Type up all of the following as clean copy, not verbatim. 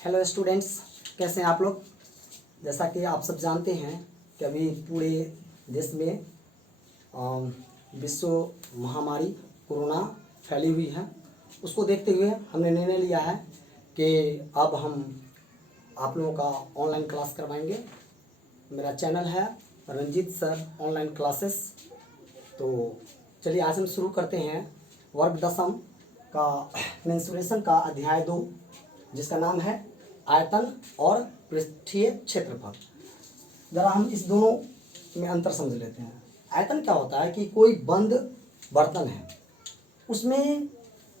Hello students, कैसे हैं आप लोग। जैसा कि आप सब जानते हैं कि अभी पूरे देश में विश्व महामारी कोरोना फैली हुई है। उसको देखते हुए हमने निर्णय लिया है कि अब हम आप लोगों का ऑनलाइन क्लास करवाएंगे। मेरा चैनल है रंजीत सर ऑनलाइन क्लासेस। तो चलिए आज हम शुरू करते हैं वर्ग दशम का मेंसुरेशन का अध्याय 2, जिसका नाम है आयतन और पृष्ठीय क्षेत्रफल। ज़रा हम इस दोनों में अंतर समझ लेते हैं। आयतन क्या होता है कि कोई बंद बर्तन है, उसमें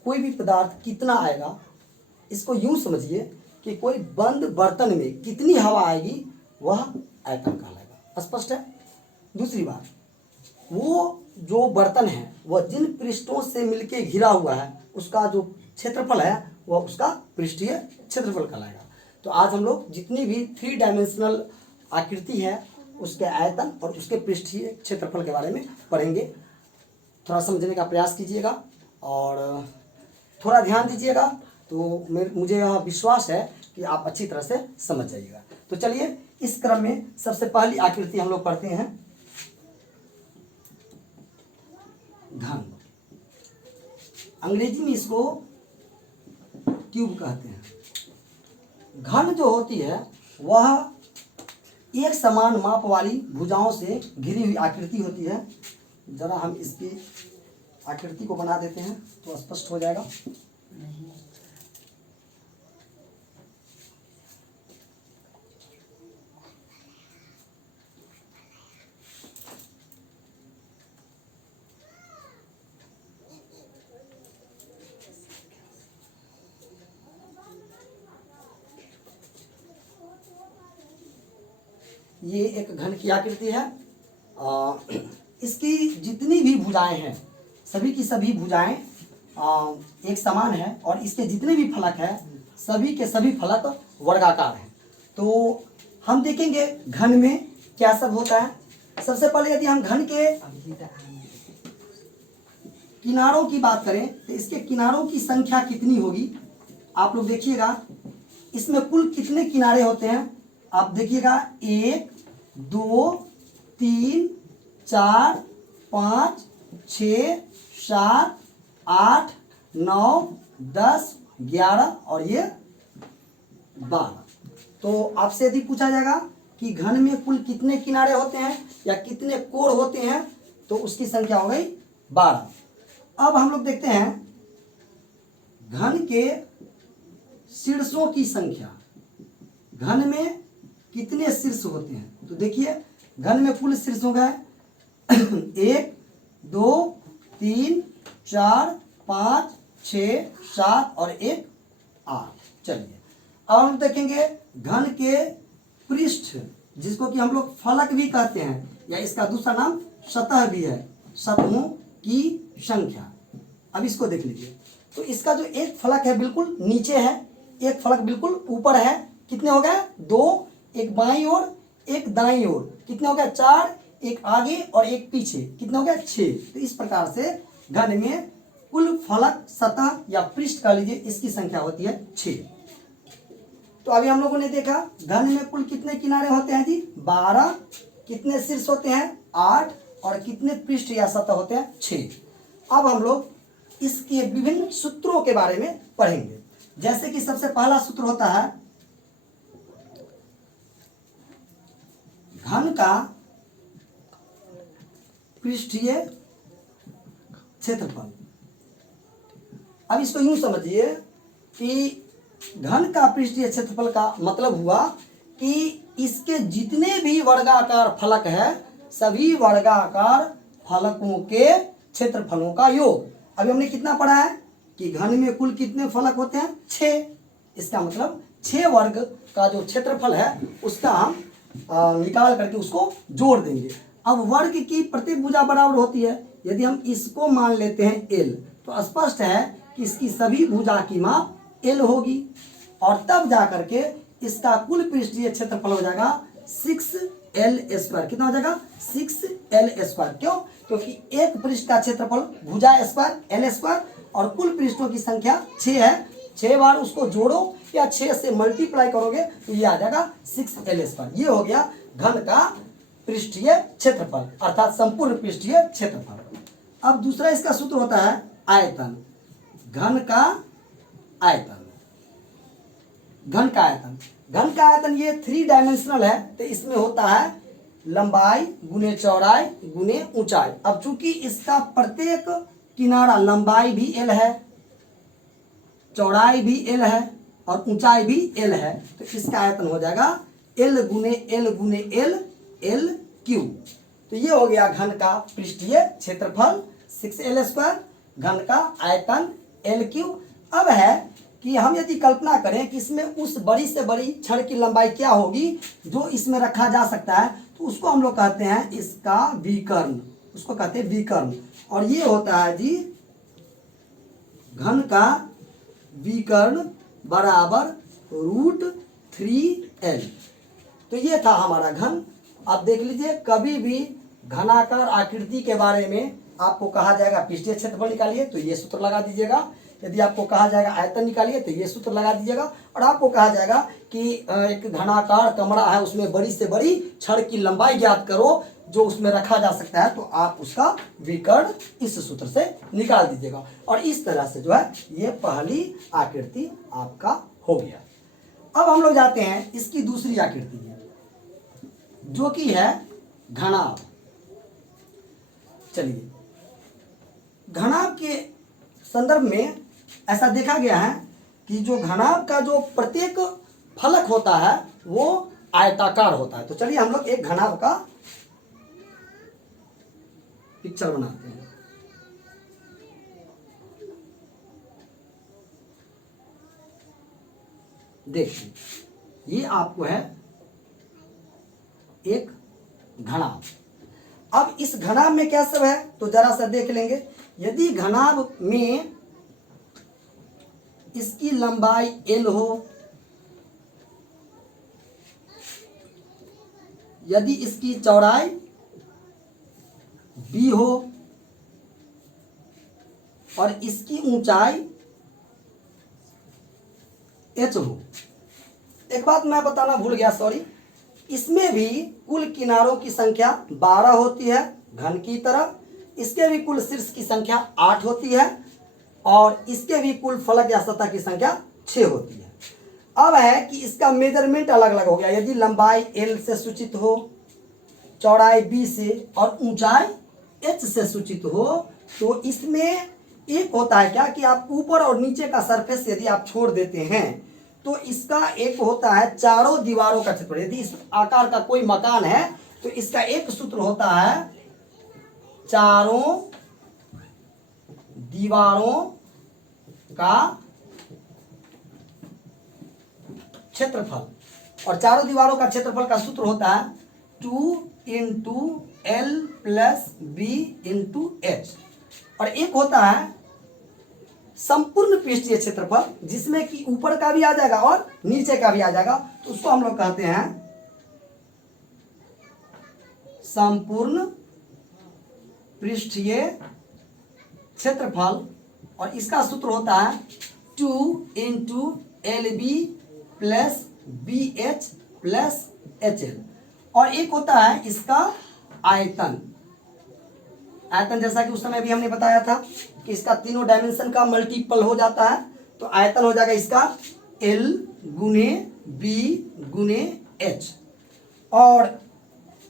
कोई भी पदार्थ कितना आएगा, इसको यूँ समझिए कि कोई बंद बर्तन में कितनी हवा आएगी वह आयतन कहलाएगा। स्पष्ट है। दूसरी बात, वो जो बर्तन है वह जिन पृष्ठों से मिलके घिरा हुआ है उसका जो क्षेत्रफल है वह उसका पृष्ठीय क्षेत्रफल कहलाएगा। तो आज हम लोग जितनी भी 3 डायमेंशनल आकृति है उसके आयतन और उसके पृष्ठीय क्षेत्रफल के बारे में पढ़ेंगे। थोड़ा समझने का प्रयास कीजिएगा और थोड़ा ध्यान दीजिएगा, तो मुझे यह विश्वास है कि आप अच्छी तरह से समझ जाइएगा। तो चलिए इस क्रम में सबसे पहली आकृति हम लोग पढ़ते हैं घन। अंग्रेजी में इसको ट्यूब कहते हैं। घन जो होती है वह एक समान माप वाली भुजाओं से घिरी हुई आकृति होती है। जरा हम इसकी आकृति को बना देते हैं तो स्पष्ट हो जाएगा। ये एक घन की आकृति है। इसकी जितनी भी भुजाएं हैं सभी की सभी भुजाएं एक समान है और इसके जितने भी फलक हैं सभी के सभी फलक वर्गाकार हैं। तो हम देखेंगे घन में क्या सब होता है। सबसे पहले यदि हम घन के किनारों की बात करें तो इसके किनारों की संख्या कितनी होगी आप लोग देखिएगा। इसमें कुल कितने किनारे होते हैं आप देखिएगा। 1 2 3 4 5 6 7 8 9 10 11 और ये 12। तो आपसे यदि पूछा जाएगा कि घन में कुल कितने किनारे होते हैं या कितने कोण होते हैं तो उसकी संख्या हो गई 12। अब हम लोग देखते हैं घन के शीर्षों की संख्या। घन में कितने शीर्ष होते हैं तो देखिए घन में कुल शीर्ष हो गए 1 2 3 4 5 6 7 और 1 8। चलिए अब हम देखेंगे घन के पृष्ठ, जिसको कि हम लोग फलक भी कहते हैं या इसका दूसरा नाम सतह भी है, सतहों की संख्या। अब इसको देख लीजिए। तो इसका जो एक फलक है बिल्कुल नीचे है, एक फलक बिल्कुल ऊपर है। कितने हो गए 2, एक बाईं ओर एक दाईं ओर। कितने हो गए 4, एक आगे और एक पीछे। कितने हो गए 6। तो इस प्रकार से घन में कुल फलक सतह या पृष्ठ कह लीजिए इसकी संख्या होती है 6। तो अभी हम लोगों ने देखा घन में कुल कितने किनारे होते हैं जी 12। कितने शीर्ष होते हैं 8 और कितने पृष्ठ या सतह होते हैं 6। अब हम लोग इसके विभिन्न सूत्रों के बारे में पढ़ेंगे। जैसे कि सबसे पहला सूत्र होता है घन का पृष्ठीय क्षेत्रफल। अब इसको यूं समझिए कि घन का पृष्ठीय क्षेत्रफल का मतलब हुआ कि इसके जितने भी वर्गाकार फलक है सभी वर्गाकार फलकों के क्षेत्रफलों का योग। अभी हमने कितना पढ़ा है कि घन में कुल कितने फलक होते हैं 6। इसका मतलब 6 वर्ग का जो क्षेत्रफल है उसका हम निकाल करके उसको जोड़ देंगे। अब वर्ग की प्रत्येक भुजा बराबर होती है। यदि हम इसको मान लेते हैं L तो स्पष्ट है कि इसकी सभी भुजा की माप L होगी और तब जा करके इसका कुल पृष्ठीय क्षेत्रफल हो जाएगा 6L²। कितना हो जाएगा 6L²। क्यों? क्योंकि एक पृष्ठ का क्षेत्रफल भुजा स्क्वायर L² और कुल पृष्ठों की संख्या 6 है। 6 बार उसको जोड़ो या 6 से मल्टीप्लाई करोगे तो ये आ जाएगा 6L²। ये हो गया घन का पृष्ठीय क्षेत्रफल अर्थात संपूर्ण पृष्ठीय क्षेत्रफल। अब दूसरा इसका सूत्र होता है आयतन। घन का आयतन, घन का आयतन, घन का आयतन ये 3 डायमेंशनल है, तो इसमें होता है लंबाई गुने चौड़ाई गुने ऊंचाई। अब चूंकि इसका प्रत्येक किनारा लंबाई भी L है, चौड़ाई भी L है और ऊंचाई भी L है, तो इसका आयतन हो जाएगा L गुने L गुने L L3। तो ये हो गया घन का पृष्ठीय क्षेत्रफल 6L², घन का आयतन L3। अब है कि हम यदि कल्पना करें कि इसमें उस बड़ी से बड़ी छड़ की लंबाई क्या होगी जो इसमें रखा जा सकता है, तो उसको हम लोग कहते हैं इसका विकर्ण, उसको कहते हैं विकर्ण। और ये होता है जी घन का विकर्ण बराबर √3L। तो ये था हमारा घन। अब देख लीजिए, कभी भी घनाकार आकृति के बारे में आपको कहा जाएगा पृष्ठीय क्षेत्रफल निकालिए तो ये सूत्र लगा दीजिएगा। यदि आपको कहा जाएगा आयतन निकालिए तो ये सूत्र लगा दीजिएगा। और आपको कहा जाएगा कि एक घनाकार कमरा है, उसमें बड़ी से बड़ी छड़ की लंबाई ज्ञात करो जो उसमें रखा जा सकता है, तो आप उसका विकर्ण इस सूत्र से निकाल दीजिएगा। और इस तरह से जो है ये पहली आकृति आपका हो गया। अब हम लोग जाते हैं इसकी दूसरी आकृति में, जो कि है घनाभ। चलिए, घनाभ के संदर्भ में ऐसा देखा गया है कि जो घनाभ का जो प्रत्येक फलक होता है वो आयताकार होता है। तो चलिए हम लोग एक घनाभ का पिक्चर बनाते हैं। देखिए, ये आपको है एक घनाभ। अब इस घनाभ में क्या सब है तो जरा सा देख लेंगे। यदि घनाभ में इसकी लंबाई L हो, यदि इसकी चौड़ाई B हो और इसकी ऊंचाई H हो। एक बात मैं बताना भूल गया, सॉरी, इसमें भी कुल किनारों की संख्या 12 होती है घन की तरफ, इसके भी कुल शीर्ष की संख्या 8 होती है और इसके भी कुल फलक या सतह की संख्या 6 होती है। अब है कि इसका मेजरमेंट अलग अलग हो गया। यदि लंबाई L से सूचित हो, चौड़ाई B से और ऊंचाई H से सूचित हो, तो इसमें एक होता है क्या कि आप ऊपर और नीचे का सरफेस यदि आप छोड़ देते हैं तो इसका एक होता है चारों दीवारों का क्षेत्रफल। यदि इस आकार का कोई मकान है तो इसका एक सूत्र होता है चारों दीवारों का क्षेत्रफल, और चारों दीवारों का क्षेत्रफल का सूत्र होता है 2 × L + B × H। और एक होता है संपूर्ण पृष्ठीय क्षेत्रफल, जिसमें कि ऊपर का भी आ जाएगा और नीचे का भी आ जाएगा, तो उसको हम लोग कहते हैं संपूर्ण पृष्ठीय क्षेत्रफल। और इसका सूत्र होता है 2 × LB + BH + HL। और एक होता है इसका आयतन। आयतन जैसा कि उस समय भी हमने बताया था कि इसका तीनों डायमेंशन का मल्टीपल हो जाता है, तो आयतन हो जाएगा इसका L गुने B गुने H। और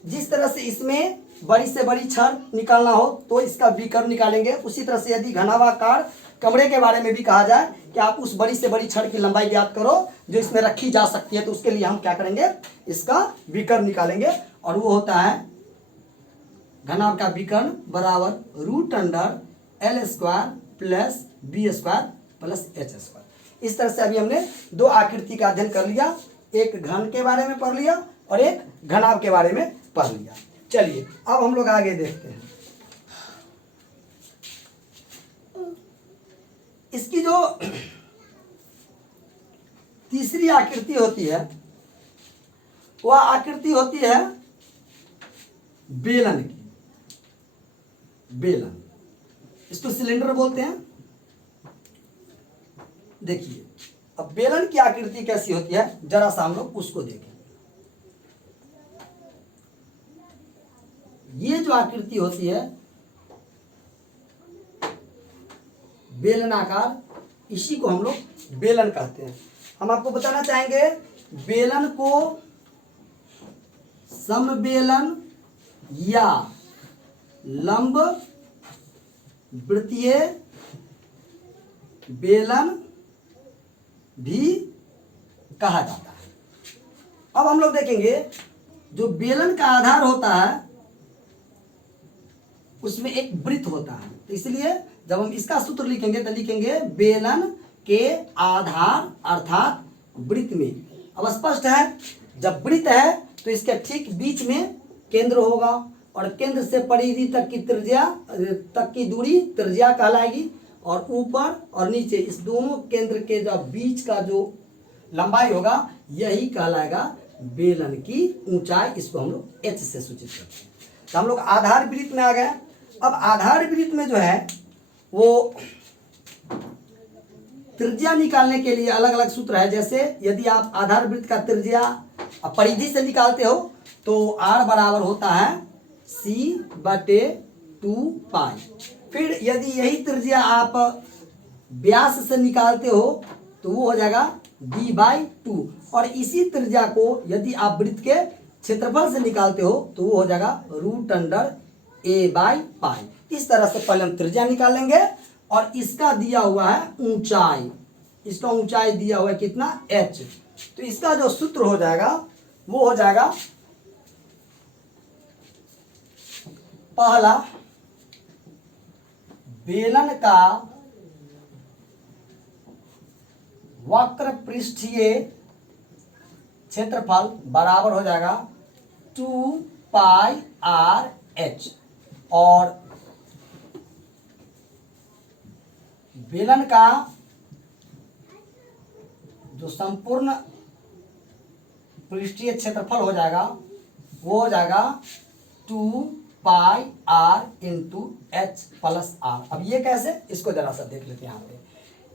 जिस तरह से इसमें बड़ी से बड़ी छड़ निकालना हो तो इसका विकर्ण निकालेंगे, उसी तरह से यदि घनाभाकार कमरे के बारे में भी कहा जाए कि आप उस बड़ी से बड़ी छड़ की लंबाई ज्ञात करो जो इसमें रखी जा सकती है, तो उसके लिए हम क्या करेंगे, इसका विकर्ण निकालेंगे। और वो होता है घनाभ का विकर्ण बराबर √L² + B² + H²। इस तरह से अभी हमने दो आकृति का अध्ययन कर लिया, एक घन के बारे में पढ़ लिया और एक घनाभ के बारे में पढ़ लिया। चलिए अब हम लोग आगे देखते हैं। इसकी जो तीसरी आकृति होती है वह आकृति होती है बेलन की। बेलन, इसको सिलेंडर बोलते हैं। देखिए अब बेलन की आकृति कैसी होती है जरा सा हम लोग उसको देखें। ये जो आकृति होती है बेलनाकार, इसी को हम लोग बेलन कहते हैं। हम आपको बताना चाहेंगे बेलन को समबेलन या लंब वृत्तीय बेलन भी कहा जाता है। अब हम लोग देखेंगे जो बेलन का आधार होता है उसमें एक वृत्त होता है, तो इसलिए जब हम इसका सूत्र लिखेंगे तो लिखेंगे बेलन के आधार अर्थात वृत्त में। अब स्पष्ट है, जब वृत्त है तो इसके ठीक बीच में केंद्र होगा और केंद्र से परिधि तक की त्रिज्या तक की दूरी त्रिज्या कहलाएगी, और ऊपर और नीचे इस दोनों केंद्र के जो बीच का जो लंबाई होगा यही कहलाएगा बेलन की ऊंचाई। इसको हम लोग एच से सूचित करते हैं। तो हम लोग आधार वृत्त में आ गए। अब आधार वृत्त में जो है वो त्रिज्या निकालने के लिए अलग अलग सूत्र है। जैसे यदि आप आधार वृत्त का त्रिज्या परिधि से निकालते हो तो r बराबर होता है c/2π। फिर यदि यही त्रिज्या आप व्यास से निकालते हो तो वो हो जाएगा d/2, और इसी त्रिज्या को यदि आप वृत्त के क्षेत्रफल से निकालते हो तो वो हो जाएगा √a/π। इस तरह से पहले हम त्रिज्या निकालेंगे और इसका दिया हुआ है ऊंचाई, इसका ऊंचाई दिया हुआ है कितना h। तो इसका जो सूत्र हो जाएगा वो हो जाएगा पहला बेलन का वक्र पृष्ठीय क्षेत्रफल बराबर हो जाएगा 2πr/h, और बेलन का जो संपूर्ण पृष्ठीय क्षेत्रफल हो जाएगा वो हो जाएगा 2πr × h+r। अब ये कैसे, इसको जरा सा देख लेते हैं यहाँ पे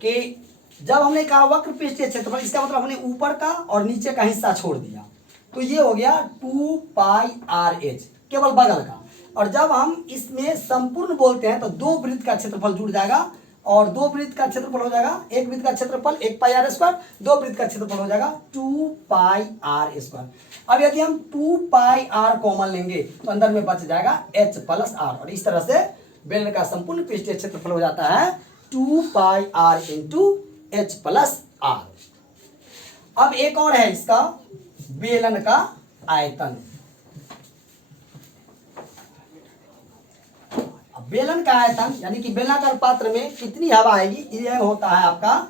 कि जब हमने कहा वक्र पृष्ठीय क्षेत्रफल, इसका मतलब हमने ऊपर का और नीचे का हिस्सा छोड़ दिया, तो ये हो गया 2πrh केवल बगल का। और जब हम इसमें संपूर्ण बोलते हैं तो दो वृत्त का क्षेत्रफल जुड़ जाएगा, और दो वृत्त का क्षेत्रफल हो जाएगा, एक वृत्त का क्षेत्रफल 1πr², दो वृत्त का क्षेत्रफल हो जाएगा 2πr²। अब यदि हम 2πr कॉमन लेंगे तो अंदर में बच जाएगा h+r, और इस तरह से बेलन का संपूर्ण पृष्ठीय क्षेत्रफल हो जाता है 2πr × h+r। अब एक और है इसका बेलन का आयतन। बेलन का आयतन यानी कि बेलनाकार पात्र में कितनी हवा आएगी, यह होता है आपका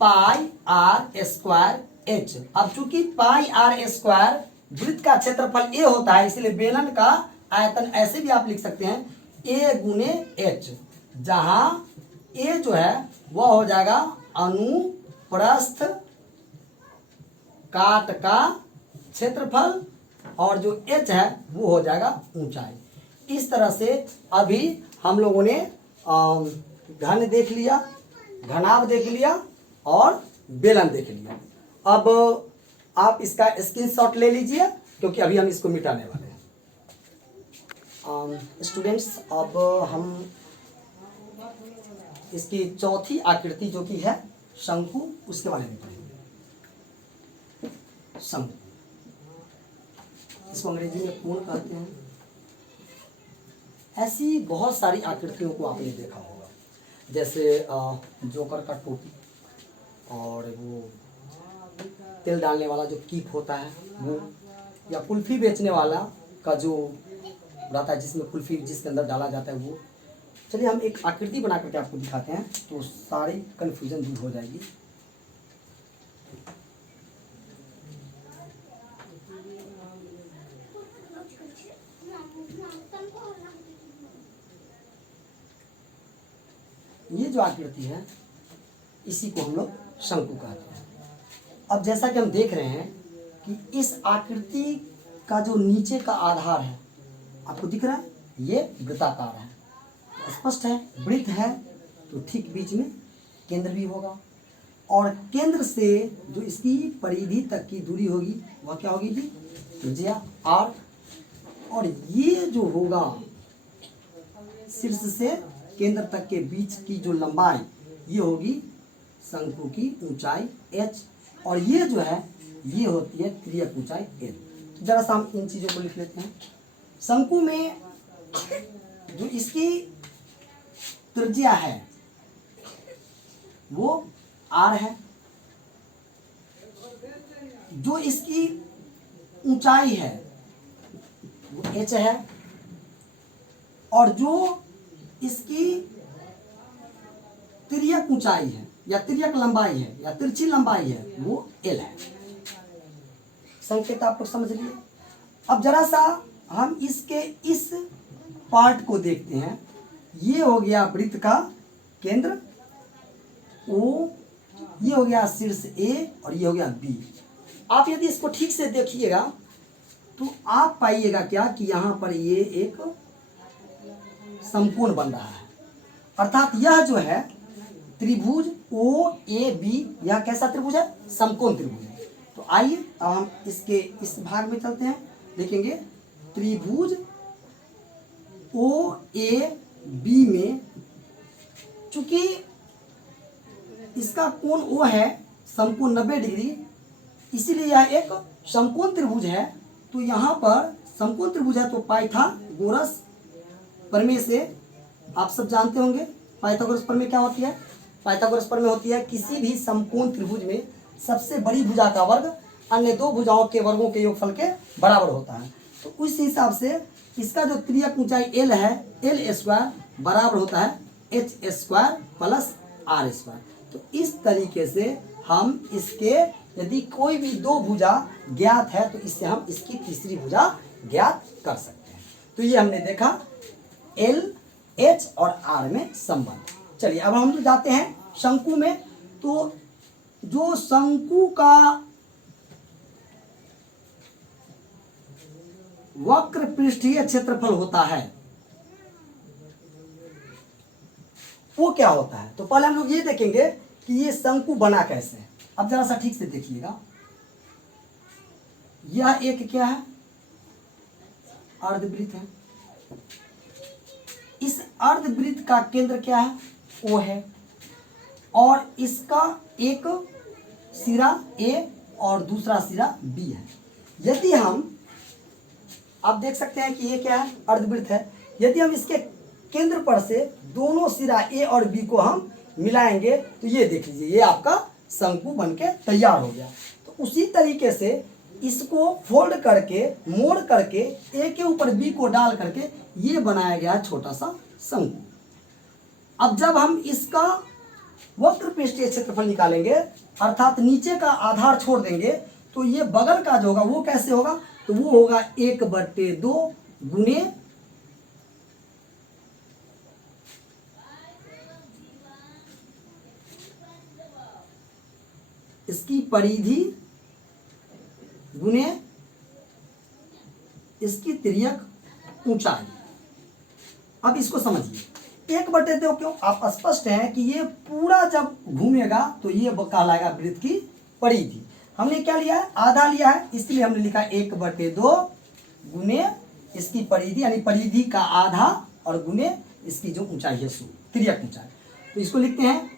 πr²h। अब चूंकि πr² वृत्त का क्षेत्रफल a होता है, इसलिए बेलन का आयतन ऐसे भी आप लिख सकते हैं a × h, जहां a जो है वह हो जाएगा अनुप्रस्थ काट का क्षेत्रफल, और जो h है वो हो जाएगा ऊंचाई। इस तरह से अभी हम लोगों ने घन देख लिया, घनाभ देख लिया और बेलन देख लिया। अब आप इसका स्क्रीनशॉट ले लीजिए क्योंकि अभी हम इसको मिटाने वाले हैं। स्टूडेंट्स, अब हम इसकी चौथी आकृति जो कि है शंकु, उसके बारे में पढ़ेंगे। शंकु, इसको अंग्रेजी में कोण कहते हैं। ऐसी बहुत सारी आकृतियों को आपने देखा होगा, जैसे जोकर का टोपी, और वो तेल डालने वाला जो कीप होता है वो, या कुल्फी बेचने वाला का जो रहता है जिसमें कुल्फी जिसके अंदर डाला जाता है वो। चलिए हम एक आकृति बना करके आपको दिखाते हैं तो सारी कन्फ्यूजन दूर हो जाएगी। ये जो आकृति है इसी को हम लोग शंकु कहते हैं। अब जैसा कि हम देख रहे हैं कि इस आकृति का जो नीचे का आधार है आपको दिख रहा है, ये वृत्ताकार है, स्पष्ट है। वृत्त है तो ठीक बीच में केंद्र भी होगा, और केंद्र से जो इसकी परिधि तक की दूरी होगी वह क्या होगी जी, त्रिज्या आर। और ये जो होगा शीर्ष से केंद्र तक के बीच की जो लंबाई ये होगी शंकु की ऊंचाई h। और ये जो है ये होती है तिर्यक ऊंचाई l। तो जरा सा हम इन चीजों को लिख लेते हैं। शंकु में जो इसकी त्रिज्या है वो r है, जो इसकी ऊंचाई है वो h है, और जो इसकी तिर्यक ऊंचाई है या तिर्यक लंबाई है या तिरछी लंबाई है वो l है। संकेत आप लोग समझ लिए। अब जरा सा हम इसके इस पार्ट को देखते हैं। ये हो गया वृत्त का केंद्र O, ये हो गया शीर्ष A और ये हो गया B। आप यदि इसको ठीक से देखिएगा तो आप पाइएगा क्या कि यहाँ पर ये एक समकोण बन रहा है, अर्थात यह जो है त्रिभुज OAB यह कैसा त्रिभुज है, समकोण त्रिभुज है। तो आइए अब हम इसके इस भाग में चलते हैं, देखेंगे त्रिभुज OAB में चूंकि इसका कोण O है समकोण 90 डिग्री, इसीलिए यह एक समकोण त्रिभुज है। तो यहाँ पर समकोण त्रिभुज है तो पाइथागोरस प्रमेय से आप सब जानते होंगे पाइथागोरस प्रमेय क्या होती है। पाइथागोरस प्रमेय होती है किसी भी समकोण त्रिभुज में सबसे बड़ी भुजा का वर्ग अन्य दो भुजाओं के वर्गों के योगफल के बराबर होता है। तो उस हिसाब से इसका जो तिर्यक ऊंचाई l है l² बराबर होता है h² प्लस r²। तो इस तरीके से हम इसके यदि कोई भी दो भुजा ज्ञात है तो इससे हम इसकी तीसरी भुजा ज्ञात कर सकते हैं। तो ये हमने देखा L, H और R में संबंध। चलिए अब हम लोग जाते हैं शंकु में। तो जो शंकु का वक्र पृष्ठीय क्षेत्रफल होता है वो क्या होता है। तो पहले हम लोग ये देखेंगे कि ये शंकु बना कैसे है। अब जरा सा ठीक से देखिएगा, यह एक क्या है, अर्धवृत्त है। इस अर्धवृत्त का केंद्र क्या है, O है, और इसका एक सिरा A और दूसरा सिरा B है। यदि हम आप देख सकते हैं कि ये क्या है, अर्धवृत्त है। यदि हम इसके केंद्र पर से दोनों सिरा A और B को हम मिलाएंगे तो ये देख लीजिए ये आपका शंकु बनके तैयार हो गया। तो उसी तरीके से इसको फोल्ड करके मोड़ करके A के ऊपर B को डाल करके ये बनाया गया छोटा सा शंकु। अब जब हम इसका वक्र पृष्ठीय क्षेत्रफल निकालेंगे अर्थात नीचे का आधार छोड़ देंगे तो ये बगल का जो होगा वो कैसे होगा, तो वो होगा 1/2 गुने इसकी परिधि गुने इसकी तिर्यक ऊंचाई। अब इसको समझिए 1/2 क्यों, आप स्पष्ट है कि ये पूरा जब घूमेगा तो ये कहलाएगा वृत्त की परिधि। हमने क्या लिया है, आधा लिया है, इसलिए हमने लिखा 1/2 गुने इसकी परिधि यानी परिधि का आधा और गुने इसकी जो ऊंचाई है तिर्यक ऊंचाई। तो इसको लिखते हैं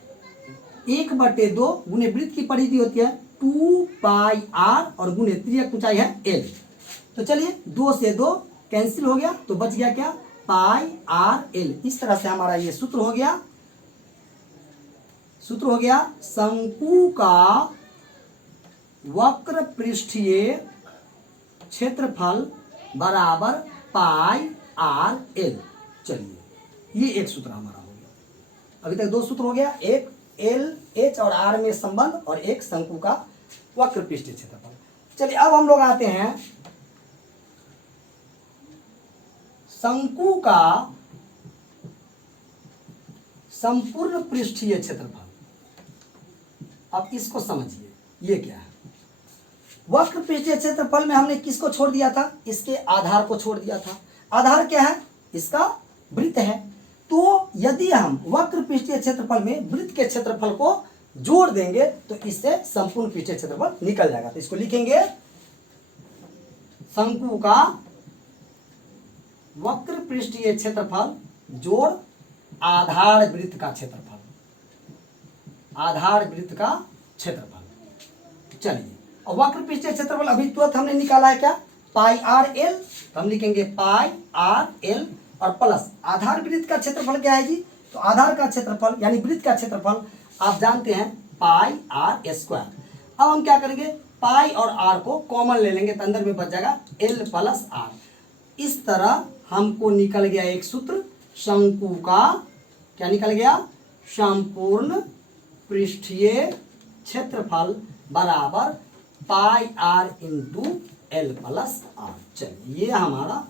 1/2 गुने वृत्त की परिधि होती है 2πr और गुने तिर्यक ऊंचाई है l। तो चलिए 2 से 2 कैंसिल हो गया तो बच गया क्या, πr/l। इस तरह से हमारा ये सूत्र हो गया। सूत्र हो गया शंकु का वक्र पृष्ठीय क्षेत्रफल बराबर πr/l। चलिए ये एक सूत्र हमारा हो गया। अभी तक 2 सूत्र हो गया, एक L, H और R में संबंध और एक शंकु का वक्र पृष्ठीय क्षेत्रफल। चलिए अब हम लोग आते हैं शंकु का संपूर्ण पृष्ठीय क्षेत्रफल। अब इसको समझिए ये क्या है। वक्र पृष्ठीय क्षेत्रफल में हमने किसको छोड़ दिया था, इसके आधार को छोड़ दिया था। आधार क्या है, इसका वृत्त है। तो यदि हम वक्र पृष्ठीय क्षेत्रफल में वृत्त के क्षेत्रफल को जोड़ देंगे तो इससे संपूर्ण पृष्ठीय क्षेत्रफल निकल जाएगा। तो इसको लिखेंगे शंकु का वक्र पृष्ठीय क्षेत्रफल जोड़ आधार वृत्त का क्षेत्रफल, आधार वृत्त का क्षेत्रफल। चलिए, और वक्र पृष्ठीय क्षेत्रफल अभी तुरंत हमने निकाला है क्या, पाई आर एल। तो हम लिखेंगे पाई आर एल और प्लस आधार वृत्त का क्षेत्रफल क्या है जी, तो आधार का क्षेत्रफल यानी वृत्त का क्षेत्रफल आप जानते हैं पाई आर स्क्वायर। अब हम क्या करेंगे, पाई और आर को कॉमन ले लेंगे तो अंदर में बच जाएगा एल प्लस आर। इस तरह हमको निकल गया एक सूत्र, शंकु का क्या निकल गया, संपूर्ण पृष्ठीय क्षेत्रफल बराबर pi R into L plus R. चलिए, ये हमारा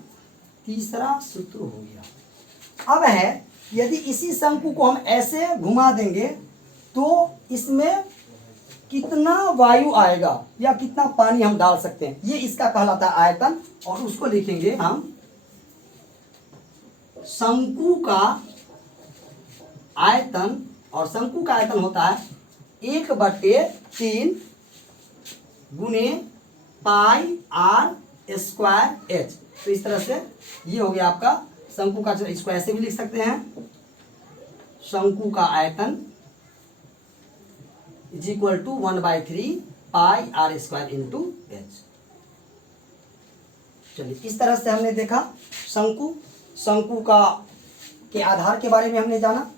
तीसरा सूत्र हो गया। अब है, यदि इसी शंकु को हम ऐसे घुमा देंगे तो इसमें कितना वायु आएगा या कितना पानी हम डाल सकते हैं, ये इसका कहलाता है आयतन। और उसको लिखेंगे हम शंकु का आयतन, और शंकु का आयतन होता है 1/3 गुने पाई आर स्क्वायर एच। तो इस तरह से ये हो गया आपका शंकु का, इसको ऐसे भी लिख सकते हैं, शंकु का आयतन is equal to 1/3 pi R square into H. चलिए, इस तरह से हमने देखा शंकु, शंकु का के आधार के बारे में हमने जाना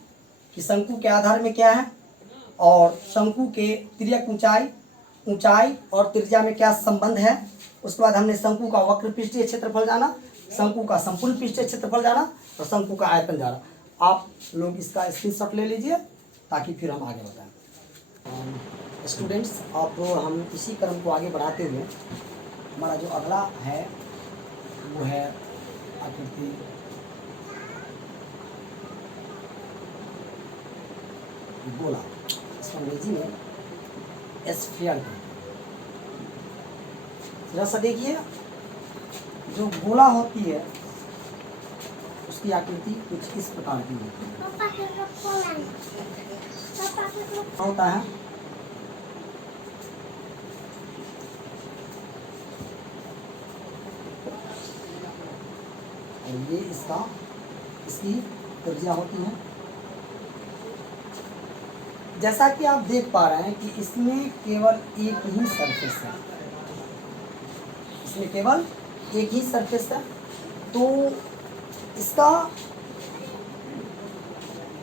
कि शंकु के आधार में क्या है, और शंकु के तिर्यक ऊंचाई और त्रिज्या में क्या संबंध है। उसके बाद हमने शंकु का वक्र पृष्ठीय क्षेत्रफल जाना, शंकु का संपूर्ण पृष्ठीय क्षेत्रफल जाना और शंकु का आयतन जाना। आप लोग इसका स्क्रीनशॉट ले लीजिए ताकि फिर हम आगे बताएं। स्टूडेंट्स, आप हम इसी क्रम को आगे बढ़ाते हुए हमारा जो अगला है वो है आकृति गोला, इसको अंग्रेजी में स्फीयर। जरा सा देखिए, जो गोला होती है उसकी आकृति कुछ इस प्रकार की होता है। और ये इसकी त्रिज्या होती है। जैसा कि आप देख पा रहे हैं कि इसमें केवल एक ही सरफेस है, इसमें केवल एक ही सरफेस है। तो इसका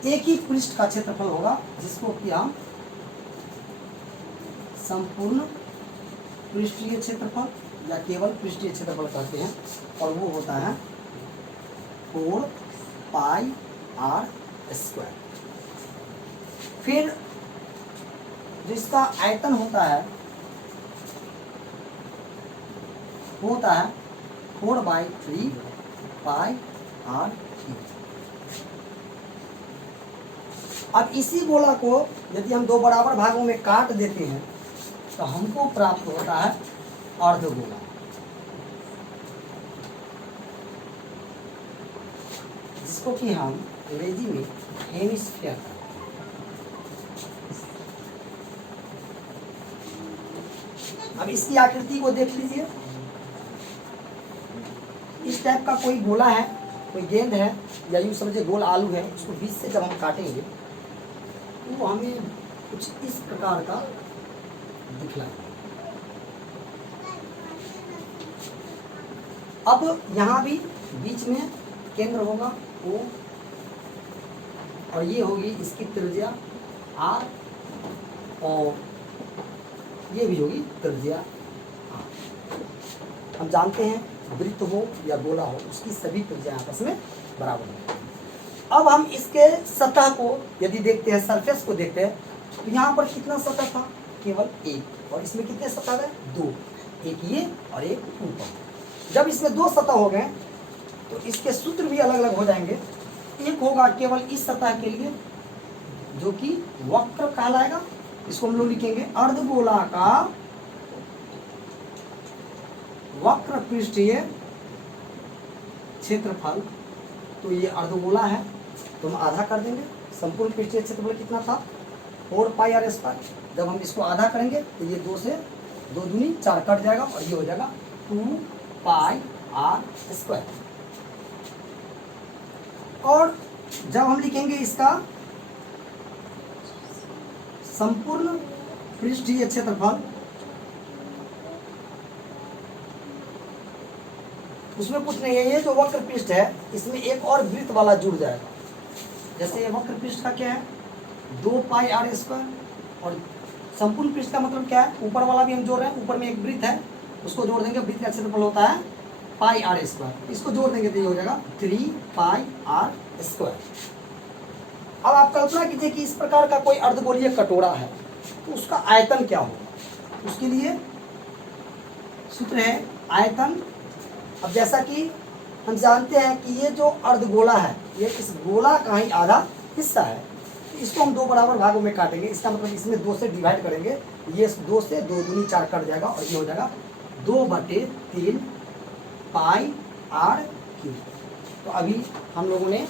एक ही पृष्ठ का क्षेत्रफल होगा जिसको कि हम संपूर्ण पृष्ठीय क्षेत्रफल या केवल पृष्ठीय क्षेत्रफल कहते हैं, और वो होता है 4 पाई आर स्क्वायर। फिर जिसका आयतन होता है 4/3 पाई आर क्यूब। अब इसी गोला को यदि हम दो बराबर भागों में काट देते हैं तो हमको प्राप्त होता है अर्धगोला, जिसको कि हम अंग्रेजी में हेमिस्फीयर कहते हैं। अब इसकी आकृति को देख लीजिए, इस टाइप का कोई गोला है, कोई गेंद है, या यूँ समझिए गोल आलू है। उसको बीच से जब हम काटेंगे तो हमें कुछ इस प्रकार का दिखलाएगा। अब यहाँ भी बीच में केंद्र होगा O, और ये होगी इसकी त्रिज्या R, और ये भी होगी त्रिज्या R। हम जानते हैं वृत्त हो या गोला हो, उसकी सभी त्रिज्या आपस में बराबर है। अब हम इसके सतह को यदि देखते हैं, सरफेस को देखते हैं, तो यहाँ पर कितना सतह था, केवल एक, और इसमें कितने सतह है, 2, एक ये और एक ऊपर। जब इसमें 2 सतह हो गए तो इसके सूत्र भी अलग अलग हो जाएंगे। एक होगा केवल इस सतह के लिए जो कि वक्र कहलाएगा, इसको हम लोग लिखेंगे अर्धगोला का वक्र पृष्ठीय क्षेत्रफल। तो ये अर्धगोला है तो हम आधा कर देंगे। संपूर्ण पृष्ठीय क्षेत्रफल कितना था, 4 पाई आर स्क्वायर। जब हम इसको आधा करेंगे तो ये 2 से 2 दूनी 4 कट जाएगा और ये हो जाएगा 2 पाई आर स्क्वायर। और जब हम लिखेंगे इसका संपूर्ण पृष्ठीय क्षेत्रफल, उसमें कुछ नहीं है, ये जो वक्र पृष्ठ है इसमें एक और वृत्त वाला जुड़ जाएगा। जैसे ये वक्र पृष्ठ का क्या है 2 पाई आर स्क्वायर, और संपूर्ण पृष्ठ का मतलब क्या है, ऊपर वाला भी हम जोड़ रहे हैं, ऊपर में एक वृत्त है उसको जोड़ देंगे, वृत्त का क्षेत्रफल होता है पाई आर स्क्वायर, इसको जोड़ देंगे तो ये हो जाएगा 3 पाई आर स्क्वायर। अब आप कल्पना कीजिए कि इस प्रकार का कोई अर्धगोलीय कटोरा है तो उसका आयतन क्या होगा। उसके लिए सूत्र है आयतन। अब जैसा कि हम जानते हैं कि ये जो अर्धगोला है ये इस गोला का ही आधा हिस्सा है, तो इसको हम 2 बराबर भागों में काटेंगे। इसका मतलब इसमें 2 से डिवाइड करेंगे, ये 2 से 2 दूनी 4 कट जाएगा और ये हो जाएगा 2/3 पाई आर क्यूब। तो अभी हम लोगों ने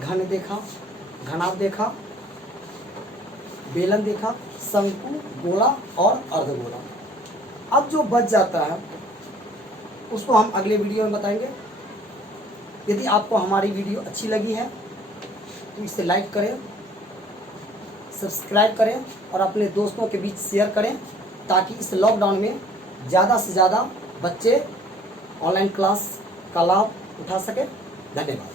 घन देखा, घनाभ देखा, बेलन देखा, शंकु, गोला और अर्धगोला। अब जो बच जाता है उसको हम अगले वीडियो में बताएंगे। यदि आपको हमारी वीडियो अच्छी लगी है तो इसे लाइक करें, सब्सक्राइब करें और अपने दोस्तों के बीच शेयर करें, ताकि इस लॉकडाउन में ज़्यादा से ज़्यादा बच्चे ऑनलाइन क्लास का लाभ उठा सकें। धन्यवाद।